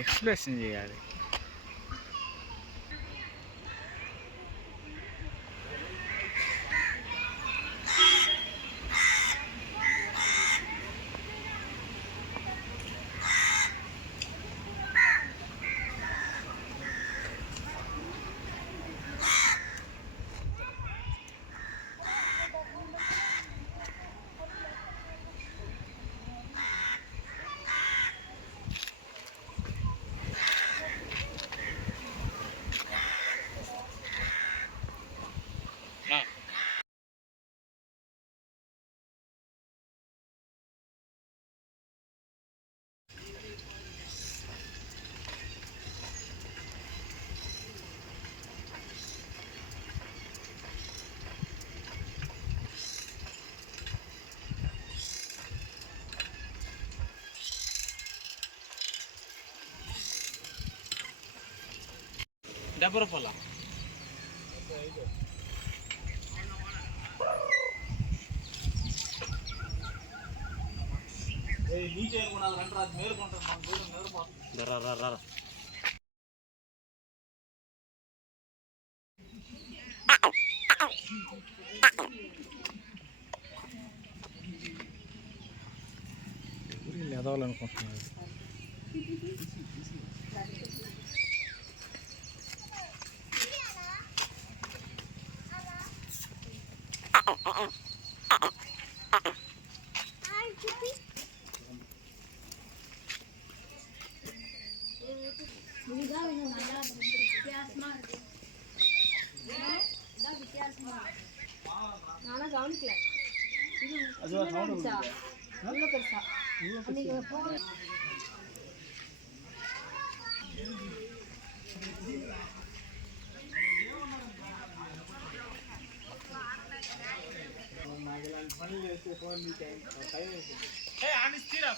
Expression చేయాలి. ₹70 ఎదవాలనుకుంటున్నారు.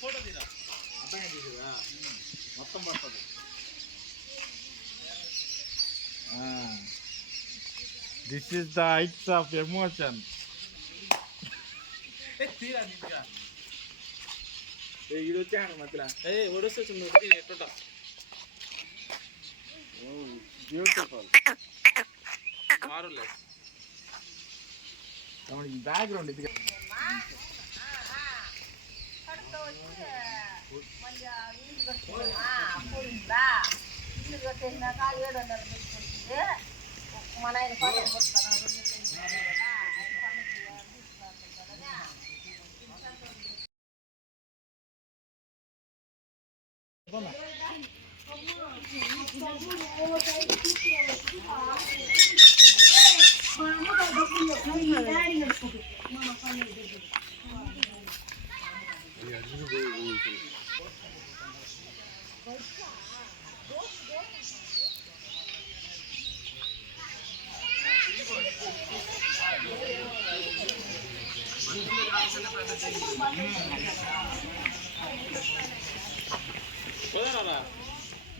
Photo తీరా అర్థంగా తీసేదా మొత్తం పడుతుంది. This is the heights of emotion. తీరా నీట్గా ఇది వచ్చాను మధ్యలో ఒడొస్తుంది ఎట్ట బ్యూటిఫుల్ మారులెస్ ఈ బ్యాక్గ్రౌండ్ ఇది మన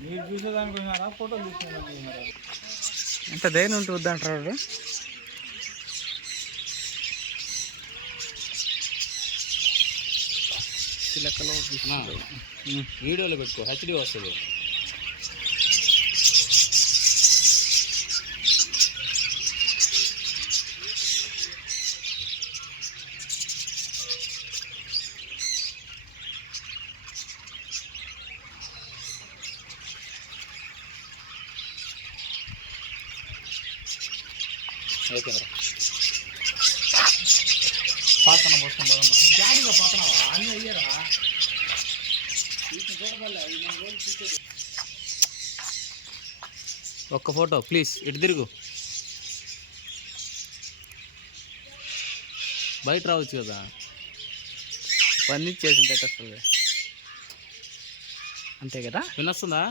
మీరు చూసేదానికి పోయినారా ఫోటోలు తీసుకున్నారా? ఎంత ధైర్యం ఉంటే వద్దంటారు. లెక్కలో వీడియోలో పెట్టుకో హెచ్డి వస్తుంది. ఓకేరా పాతన పోస్తాం బాగా జాడిగా పోతున్నావా అన్నీ అయ్యారా ఒక్క ఫోటో ప్లీజ్ ఇటు తిరుగు బయట రావచ్చు కదా పని చేసిన పెట్టేస్తుంది అంతే కదా వినొస్తుందా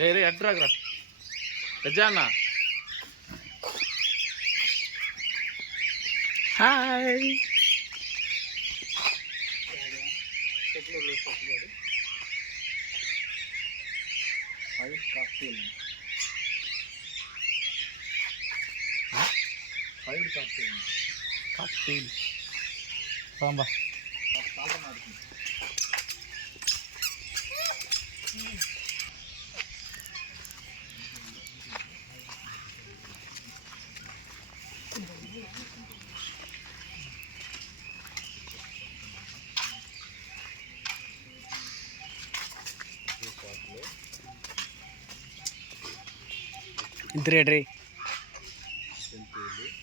రే అడ్రాగ్రా గజానా. హాయ్. సాంబా ఇంతరేట్రీ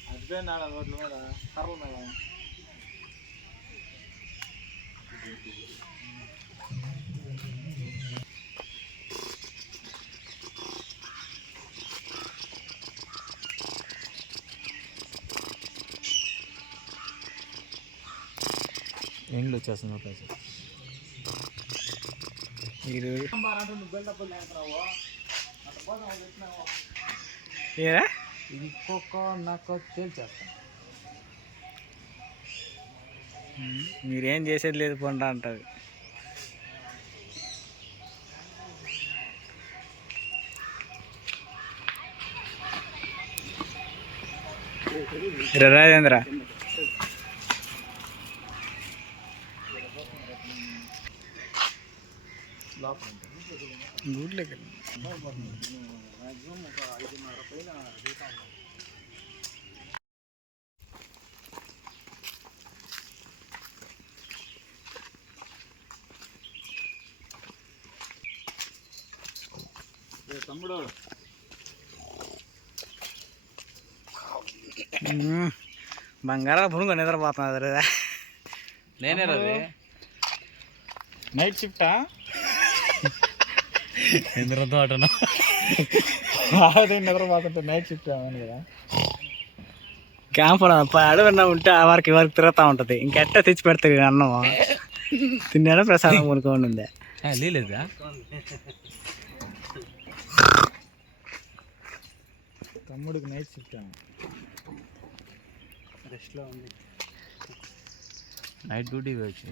హస్బెండ్ ఆడ రోడ్ల మీద కర్రల మీద ఎండ్లు వచ్చేస్తుంది ప్లేస్. ఏరా ఇది ఒక్కొక్క నాకు చేస్తాను. మీరేం చేసేది లేదు పంట అంటది. రాజేంద్ర గూట్లోకి మ్యాక్సిమం ఒక 5:30 పైన తమ్ముడు బంగారా పురుగు నిద్రపోతున్నది రా. నేనే రాదు. నైట్ షిఫ్టా నిద్రతో అటనా నిద్రపోతుంటే నైట్ షిఫ్ట్ ఏమని కదా. క్యాంపులో అడవన్నా ఉంటే ఆ వరకు వరకు తిరుగుతూ ఉంటుంది. ఇంకెట్టా తెచ్చి పెడతాడు అన్నం తిన్నాడా ప్రసాదం కొనుక్కోండి ఉందే లేదా. తమ్ముడికి నైట్ షిఫ్ట్ రెస్ట్లో ఉంది. నైట్ డ్యూటీ వచ్చి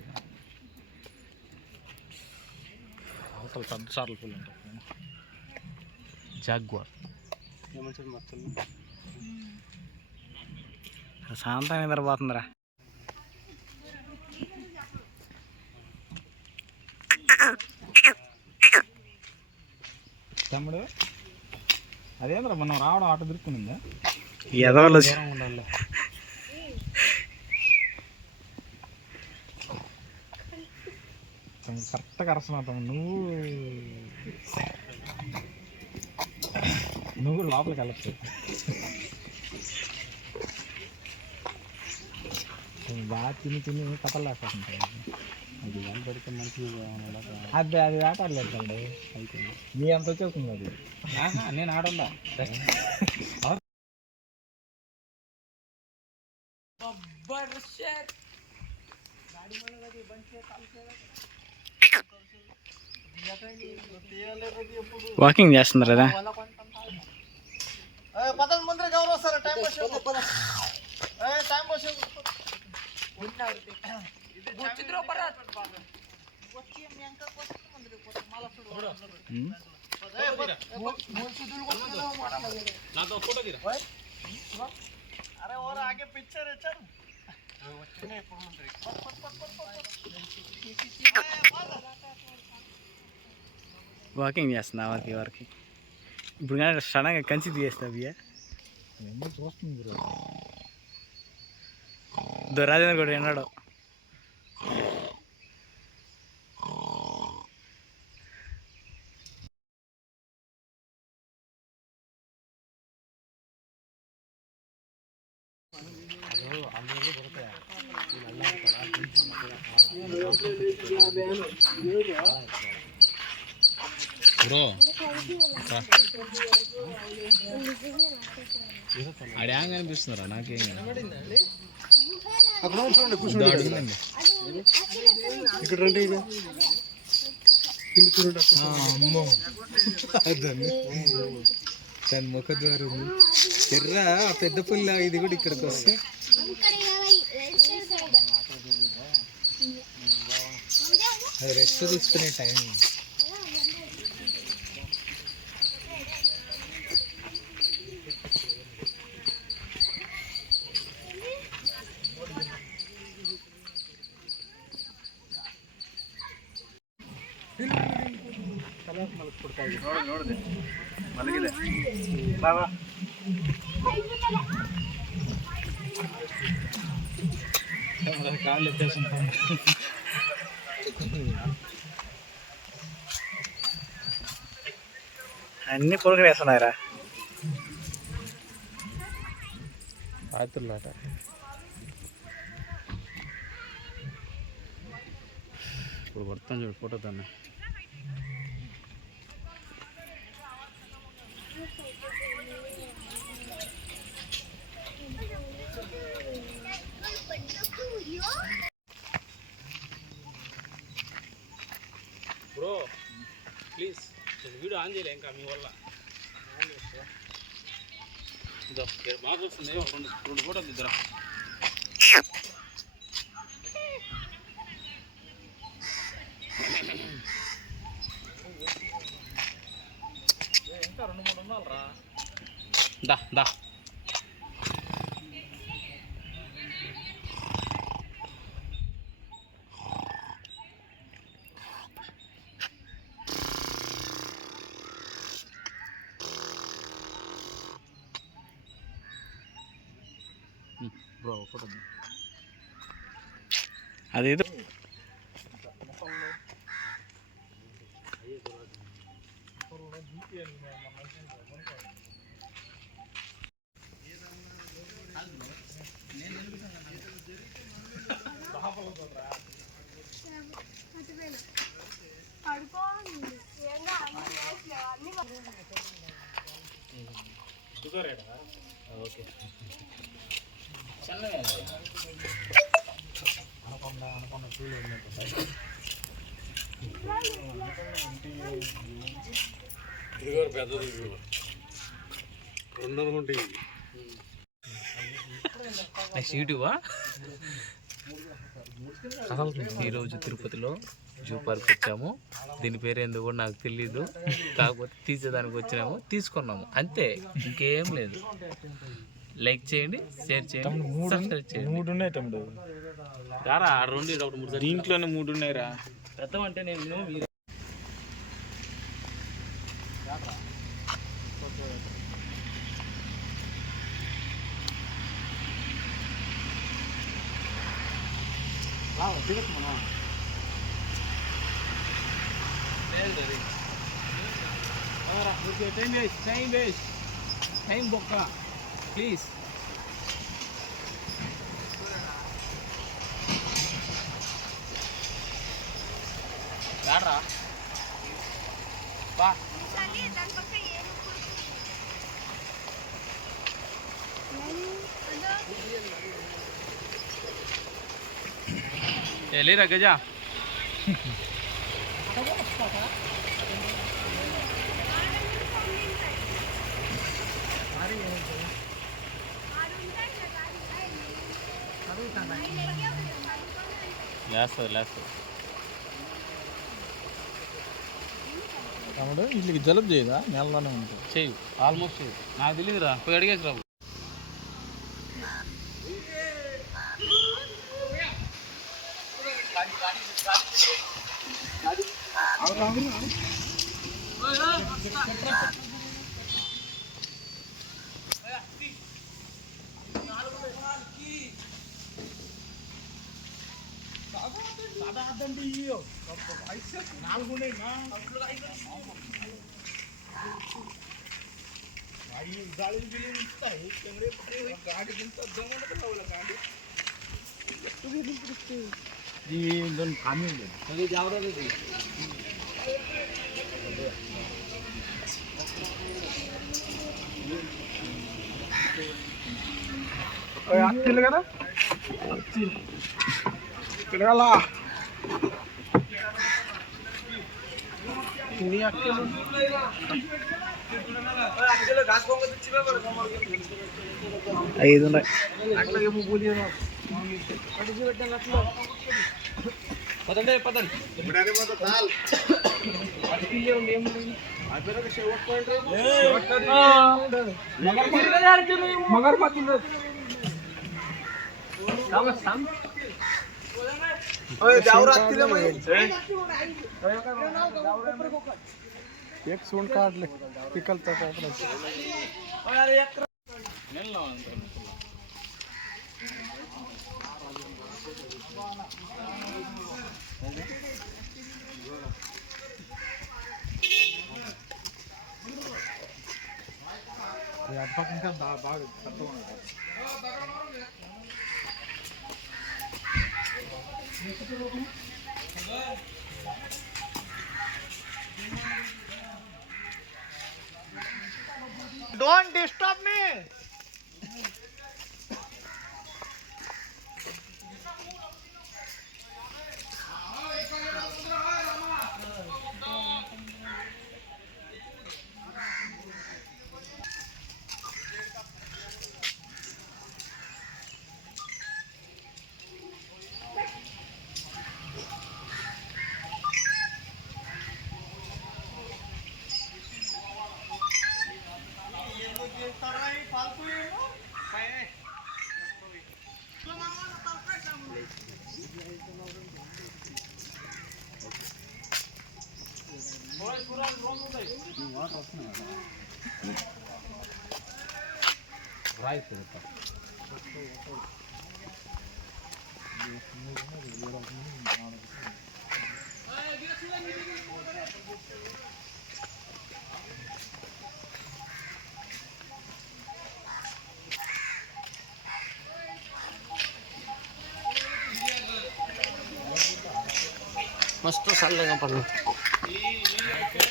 అవతల పెద్ద సార్లు ఫుల్ ఉంటాయి. జాగ్వార్ శాంతంగా నిద్రపోతుందిరా. తమ్ముడు అదేంద్రా మనం రావడం ఆటో దొరుకుతుందా ఎదవలు ఉండాలి. కరెక్ట్గా అరస్తున్నావు నువ్వు లోపలికి వెళ్ళచ్చు. బాగా తిని కథలు లేకపోతుంటాయి. అది ఏం పెడితే మంచిగా అది ఆటాడలేదండి. అయితే నీ అంత వచ్చేస్తుంది అది. నేను ఆడలా. వాకింగ్ చేస్తున్నారు కదా. వాకింగ్ చేస్తున్నా వరకు ఇప్పుడు కానీ సడన్గా కంచి తీయేస్తా బియ్య చూస్తుంది. రాజేంద్ర కూడా విన్నాడు. బ్రో ఆడ ఏం కనిపిస్తున్నారా? నాకేం అక్కడ చూడండి, కూర్చోండి. ఇక్కడ రండి. అమ్మో దాని ముఖద్వారం ఎర్ర పెద్ద పుల్ల ఇది కూడా ఇక్కడికి వస్తే అది రెస్ట్ తీసుకునే టైం. కాళ్ళు ఎత్తేసుకుంటాం. అన్ని పురుగులు వేస్తున్నాయిరా రాత్రులాట. ఇప్పుడు కొడతాను చూడు ఫోటో దాన్ని. బ్రో ప్లీజ్ వీడియో ఆన్ చేయలే ఇంకా మీ వల్ల. మాకు వస్తుంది రెండు ఫోటోలు ఇద్దరు. ఇంకా 2-3 ఉండాలిరా. దా దా బ్రో ఫోటో అదేదో ఓకే నెక్స్ట్ యూట్యూబా. ఈరోజు తిరుపతిలో జూ పార్క్ వచ్చాము. దీని పేరు ఏందో కూడా నాకు తెలీదు, కాకపోతే తీసేదానికి వచ్చినాము, తీసుకున్నాము అంతే, ఇంకేం లేదు. లైక్ చేయండి, షేర్ చేయండి, సబ్స్క్రైబ్ చేయండి. 3 ఉన్నాయి తమ్ముడు. రారా 2 దీంట్లోనే 3 ఉన్నాయిరా. పెద్దమంటే నేను టైం బొక్క ప్లీజ్. రారా బా. లేరా గజా. లేస్తుంది తమ్ముడు వీళ్ళకి జలుబు చేయదా? నెలలోనే ఉంటుంది. చెయ్యి ఆల్మోస్ట్ చెయ్యి. నాకు తెలియదురా, పోయి అడిగేసి రావు. కదా పిల్లగాల ఐదు ఉన్నాయి. एक सोड काढले पिकलचा ఇంకా బాగా Don't disturb me. मस्त चाललं का पण